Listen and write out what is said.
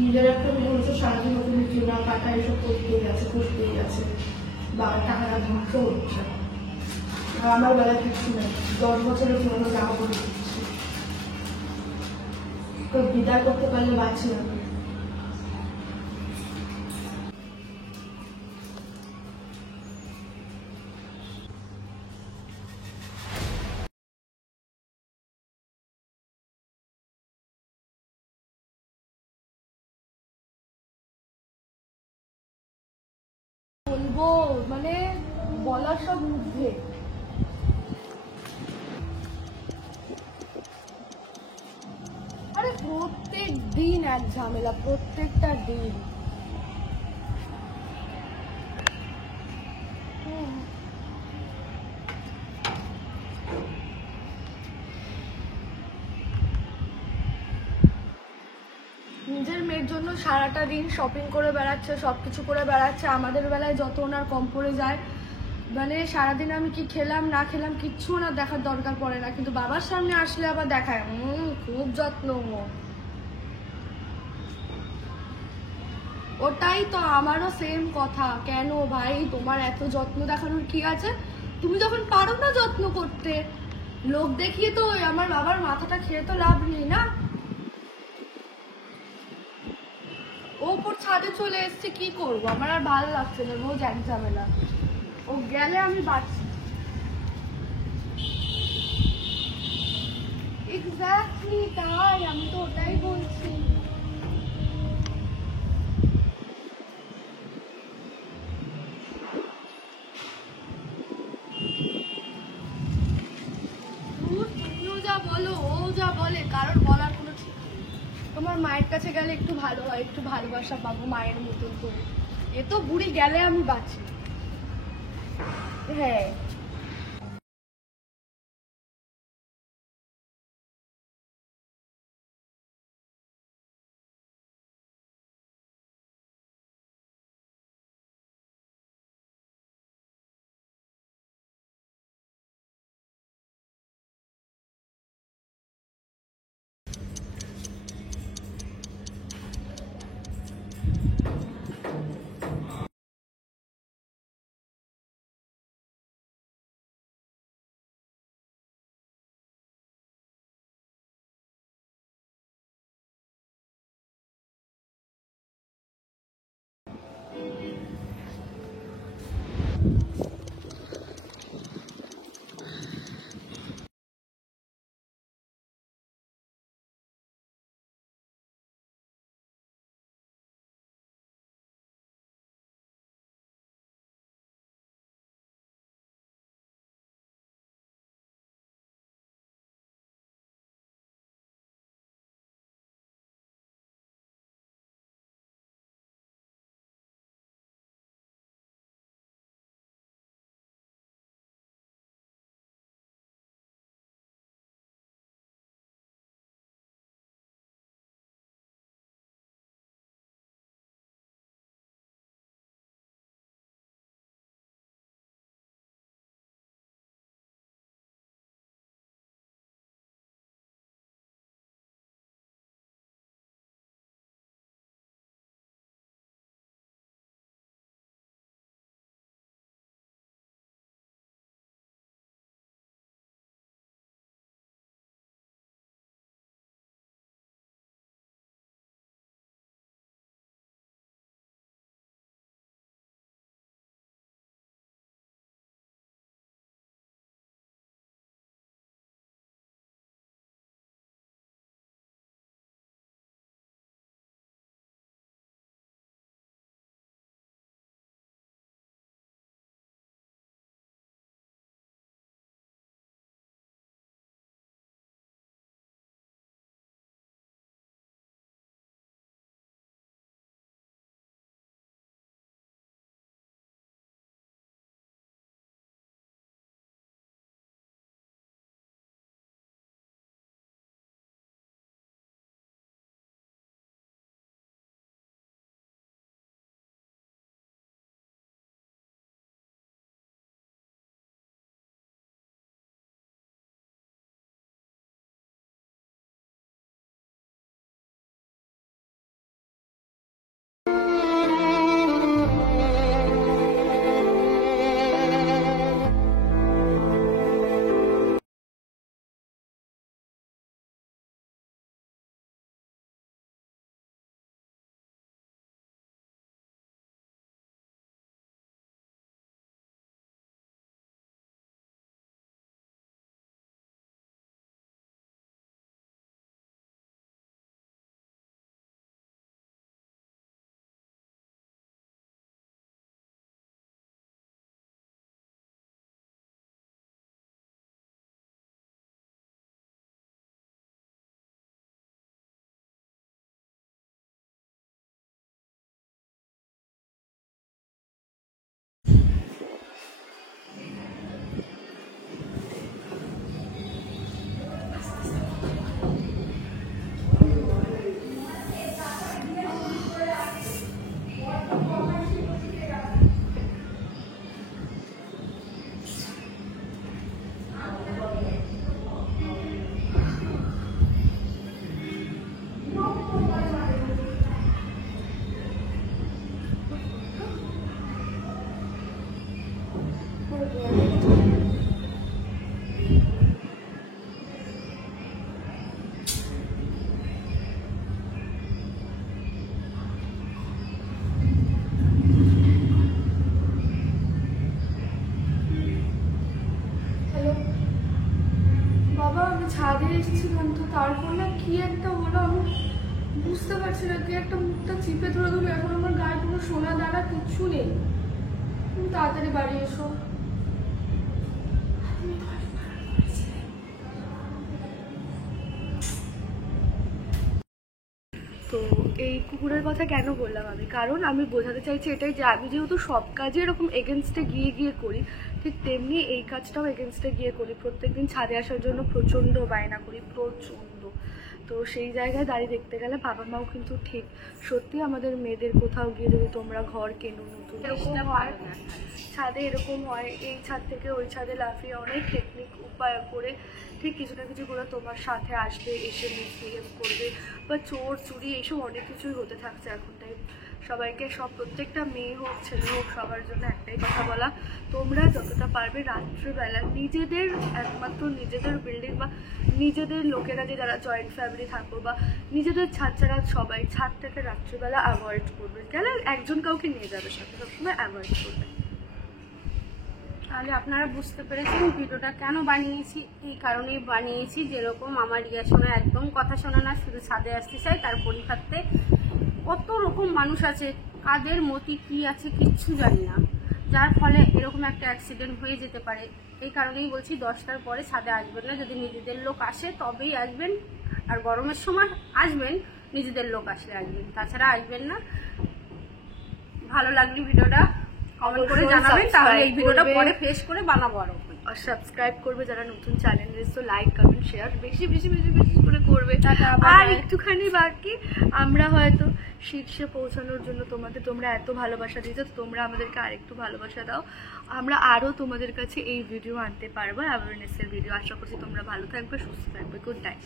নিজের একটা মেয়ে হচ্ছে সারাদিন ওকে চুনা কাটা এসব করতেই আছে করতেই আছে, বাবার টাকাটা ধ্বংস হচ্ছে। আর আমার বেলায় কিচ্ছু নেই, 10 বছরের পুরোনো জামা পরে দিচ্ছি, তো বিদায় করতে পারলে বাঁচি না। বলবো মানে বলার সব ঊর্ধ্বে। আরে প্রত্যেক দিন এক ঝামেলা, প্রত্যেকটা দিন। নিজের মেয়ের জন্য সারাটা দিন শপিং করে বেড়াচ্ছে, সবকিছু করে বেড়াচ্ছে। আমাদের বেলায় যত ওনার কম পড়ে যায়, মানে সারাদিন আমি কি খেলাম না খেলাম কিচ্ছু ওনার দেখার দরকার পড়ে না, কিন্তু বাবার সামনে আসলে আবার দেখায় খুব যত্ন। ওটাই তো আমারও সেম কথা, কেন ভাই তোমার এত যত্ন দেখানোর কি আছে? তুমি যখন পারো না যত্ন করতে, লোক দেখিয়ে তো আমার বাবার মাথাটা খেয়ে তো লাভ নেই না। ওপর ছাদে চলে এসছে, কি করবো, আমার আর ভালো লাগছে না রোজ এক ঝামেলা। ও গেলে আমি বাঁচি। এক্স্যাক্টলি তাই, আমি তো ওটাই বলছি। তুমিও যা বলো, ও যা বলে, কারোর বলার কোনো ঠিক নেই। তোমার মায়ের কাছে গেলে একটু ভালো হয়, একটু ভালোবাসা পাবো মায়ের মতন করে। এ তো বুড়ি গেলে আমি বাঁচি। হ্যাঁ। পারছি না, কি একটা মুখটা চিপে ধরে ধরে, এখন আমার গায়ে কোনো সোনা দানা কিচ্ছু নেই। তুমি তাড়াতাড়ি বাড়ি এসো। তো এই কুকুরের কথা কেন বললাম আমি, কারণ আমি বোঝাতে চাইছি এটাই যে আমি যেহেতু সব কাজে এরকম এগেনস্টে গিয়ে গিয়ে করি, ঠিক তেমনি এই কাজটাও এগেনস্টে গিয়ে করি। প্রত্যেকদিন ছাদে আসার জন্য প্রচণ্ড বায়না করি, প্রচণ্ড। তো সেই জায়গায় দাঁড়িয়ে দেখতে গেলে বাবা মাও কিন্তু ঠিক সত্যি আমাদের মেয়েদের কোথাও গিয়ে যদি তোমরা ঘর কেনো নতুন, এরকম হয় ছাদে, এরকম হয় এই ছাদ থেকে ওই ছাদে লাফিয়ে অনেক টেকনিক উপায় করে ঠিক কিছু না কিছু করে তোমার সাথে আসবে, এসে মিসবিহেভ করবে, বা চোর চুরি এইসব অনেক কিছুই হতে থাকছে এখন টাইম। সবাইকে প্রত্যেকটা মেয়ে হোক ছেলে হোক সবার জন্য একটাই কথা বলা, তোমরা যতটা পারবে রাত্রিবেলা নিজেদের, একমাত্র নিজেদের বিল্ডিং বা নিজেদের লোকেরা যে যারা জয়েন্ট ফ্যামিলি থাকো বা নিজেদের ছাদ ছাড়া সবাই ছাদ থেকে রাত্রিবেলা অ্যাভয়েড করবে। কেন একজন কাউকে নিয়ে যাবে সাথে, সবসময় অ্যাভয়েড করবে। তাহলে আপনারা বুঝতে পেরেছেন ভিডিওটা কেন বানিয়েছি। এই কারণেই বানিয়েছি, যেরকম আমার রিয়া শোনা একদম কথা শোনা না, শুধু ছাদে আসতে চাই, তার পরিবর্তে কত রকম মানুষ আছে, কাদের মতি কি আছে কিচ্ছু জানি না, যার ফলে এরকম একটা অ্যাক্সিডেন্ট হয়ে যেতে পারে। এই কারণেই বলছি 10টার পরে ছাদে আসবেন না, যদি নিজেদের লোক আসে তবেই আসবেন, আর গরমের সময় আসবেন নিজেদের লোক আসলে আসবেন, তাছাড়া আসবেন না। ভালো লাগলে ভিডিওটা কমেন্ট করে জানাবেন, তাহলে এই ভিডিওটা পরে ফেস করে বানাবো আরো। আর সাবস্ক্রাইব করবে যারা নতুন চ্যানেল এসেছো, লাইক কমেন্ট শেয়ার বেশি বেশি বেশি বেশি করে করবে। আর একটুখানি বাকি, আমরা হয়তো শীর্ষে পৌঁছানোর জন্য তোমরা এত ভালোবাসা দিয়েছো, তোমরা আমাদেরকে আরেকটু ভালোবাসা দাও, আমরা আরও তোমাদের কাছে এই ভিডিও আনতে পারবো, অ্যাওয়ারনেসের ভিডিও। আশা করছি তোমরা ভালো থাকবে, সুস্থ থাকবে। Good night.